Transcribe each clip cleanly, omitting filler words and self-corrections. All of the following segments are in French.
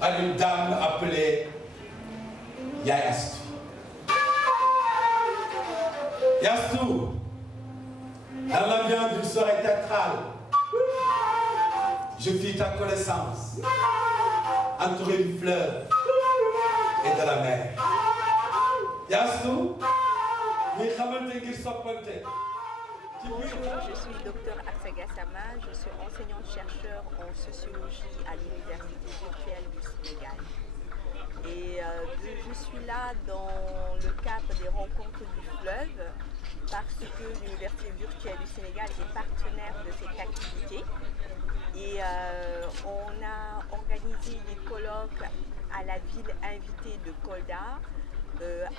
à une dame appelée Yayastu. Yastu, dans l'ambiance d'une soirée théâtrale, je fis ta connaissance, entouré du fleuve et de la mer. Yastu, ñi xamante ngir soppante. Bonjour, je suis Dr Arsaga Sama, je suis enseignante-chercheur en sociologie à l'Université virtuelle du Sénégal. Et je suis là dans le cadre des rencontres du fleuve parce que l'Université virtuelle du Sénégal est partenaire de cette activité. Et on a organisé des colloques à la ville invitée de Kolda,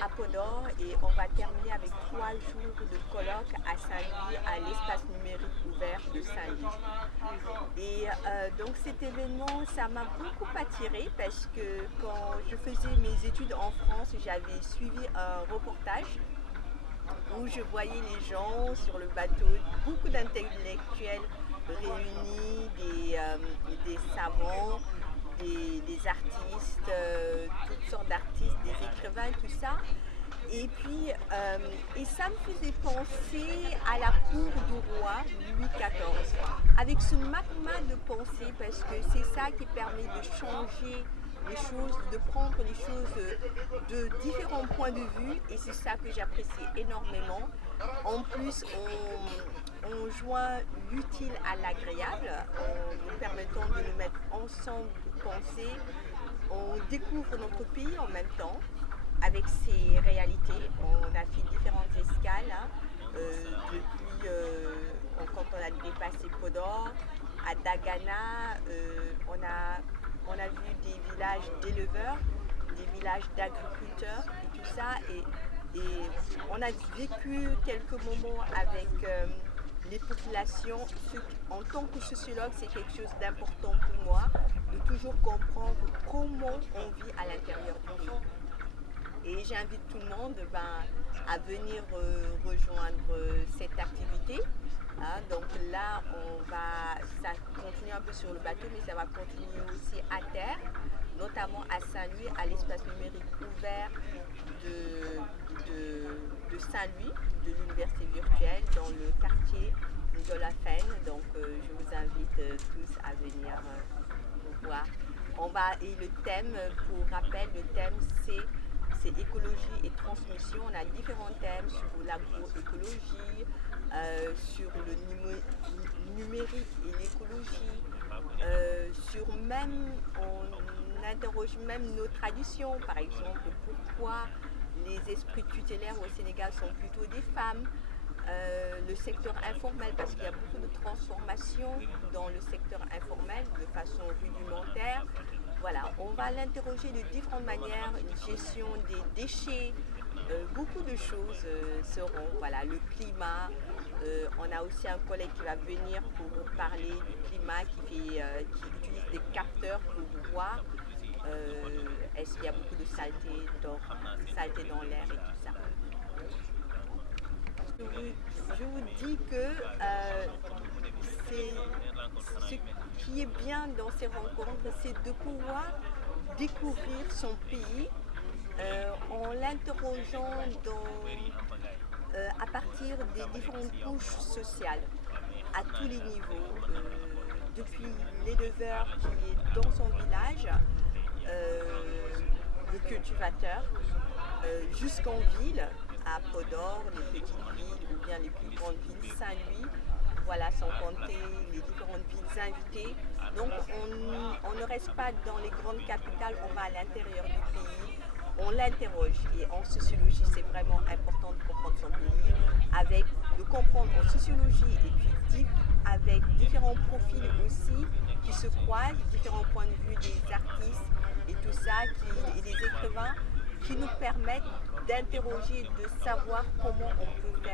à Podor, et on va terminer avec 3 jours de colloque à Saint-Louis, à l'espace numérique ouvert de Saint-Louis. Et donc cet événement, ça m'a beaucoup attirée parce que quand je faisais mes études en France, j'avais suivi un reportage où je voyais les gens sur le bateau, beaucoup d'intellectuels réunis, des savants, des artistes, toutes sortes d'artistes, des écrivains, tout ça. Et puis, et ça me faisait penser à la cour du roi Louis XIV, avec ce magma de pensée, parce que c'est ça qui permet de changer les choses, de prendre les choses de différents points de vue, et c'est ça que j'apprécie énormément. En plus, on joint l'utile à l'agréable, en nous permettant de nous mettre ensemble pour penser. On découvre notre pays en même temps, avec ses réalités. On a fait différentes escales, depuis quand on a dépassé Podor, à Dagana, on a vu des villages d'éleveurs, des villages d'agriculteurs et tout ça. Et on a vécu quelques moments avec les populations. En tant que sociologue, c'est quelque chose d'important pour moi, de toujours comprendre comment on vit à l'intérieur du pays. Et j'invite tout le monde à venir rejoindre cette activité. Donc là, ça continue un peu sur le bateau, mais ça va continuer aussi à terre, notamment à Saint-Louis, à l'espace numérique ouvert de Saint-Louis, de l'université virtuelle, dans le quartier de la Fenne. Donc je vous invite tous à venir voir. Et le thème, pour rappel, le thème c'est écologie et transmission. On a différents thèmes sur l'agroécologie, sur le numérique et l'écologie, on interroge même nos traditions, par exemple, pourquoi les esprits tutélaires au Sénégal sont plutôt des femmes, le secteur informel, parce qu'il y a beaucoup de transformations dans le secteur informel de façon rudimentaire. Voilà, on va l'interroger de différentes manières, une gestion des déchets, beaucoup de choses seront, voilà, le climat. On a aussi un collègue qui va venir pour vous parler du climat, qui utilise des capteurs pour voir est-ce qu'il y a beaucoup de saleté dans l'air et tout ça. Je vous dis que ce qui est bien dans ces rencontres, c'est de pouvoir découvrir son pays en l'interrogeant à partir des différentes couches sociales, à tous les niveaux, depuis l'éleveur qui est dans son village, le cultivateur, jusqu'en ville, à Podor, les petites villes ou bien les plus grandes villes, Saint-Louis, voilà, sans compter les différentes villes invitées. Donc on ne reste pas dans les grandes capitales, on va à l'intérieur du pays, on l'interroge. Et en sociologie, c'est vraiment important de comprendre son pays, de comprendre en sociologie et puis avec différents profils aussi qui se croisent, différents points de vue des artistes et tout ça, et des écrivains qui nous permettent d'interroger, de savoir comment on peut faire